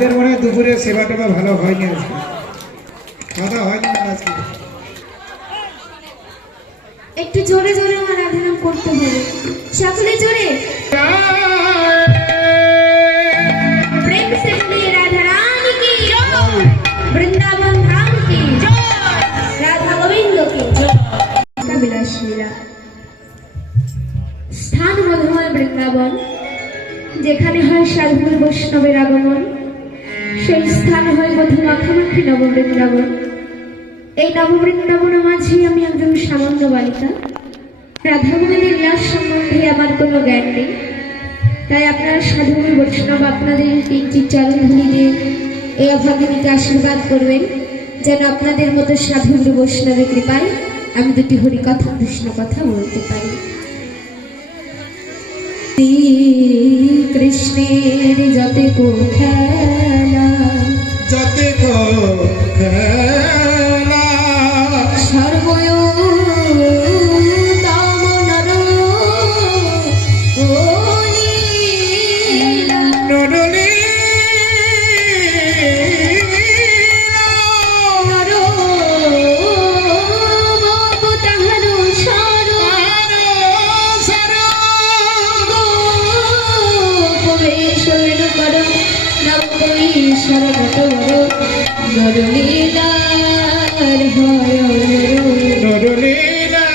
মায়েদের মনে হয় দুপুরে সেবা টেবা ভালো হয়নি আজকে, খাওয়া হয়নি আজকে। একটু জোরে জোরে আমার রাধা নাম করতে হবে, সকলে জোরে প্রেম से बोलिए राधा रानी की जय, वृंदावन धाम की जय, राधा गोविंद की जय। বিলাস লীলা স্থান মধুময় বৃন্দাবন, যেখানে হয় সাধুর বৈষ্ণবের আগমন, সেই স্থান হয় মধু মাখামাখি নববৃন্দাবন। এই নববৃন্দাবনের মাঝে আমি একজন সামান্য বালিকা, রাধা গোবিন্দের লীলার সম্বন্ধে আমার কোনো জ্ঞান নেই, তাই আপনারা সাধুর বৈষ্ণব আপনাদের তিনটি চরণ ধরিয়ে এই অভাগিনীকে আশীর্বাদ করবেন, যেন আপনাদের মতো সাধুর বৈষ্ণবের কৃপায় আমি দুটি হরিকথা কৃষ্ণ কথা বলতে পারি। কৃষ্ণের যতে কো খেলা, যতে কো খেলা, সর্বয়তম নর ও লীলা, নর বাবু তাহার সরবেশন কর নবৈশ্বর ঘট নরলীলার হয় নরলীলা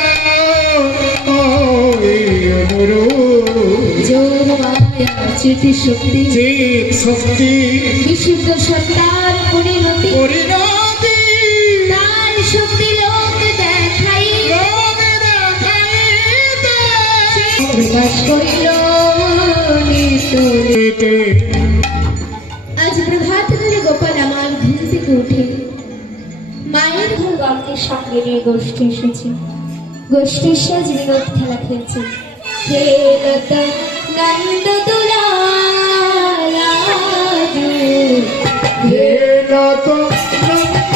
যোগ মায়া চিতি শক্তি, চিত শক্তি বিশুদ্ধ সত্তার পরিণতি, পরিণতি তার শক্তি লোক দেখাই প্রকাশ করিল নিতলে। আজ প্রভাত ধরে গোপাল আমার ঘুম থেকে উঠে মায়ের ঘর গল্পের সঙ্গে নিয়ে গোষ্ঠী এসেছে, গোষ্ঠীর সাজ বিনোদ খেলা খেলছে। খেলত নন্দ দুলাল, খেলত খেলত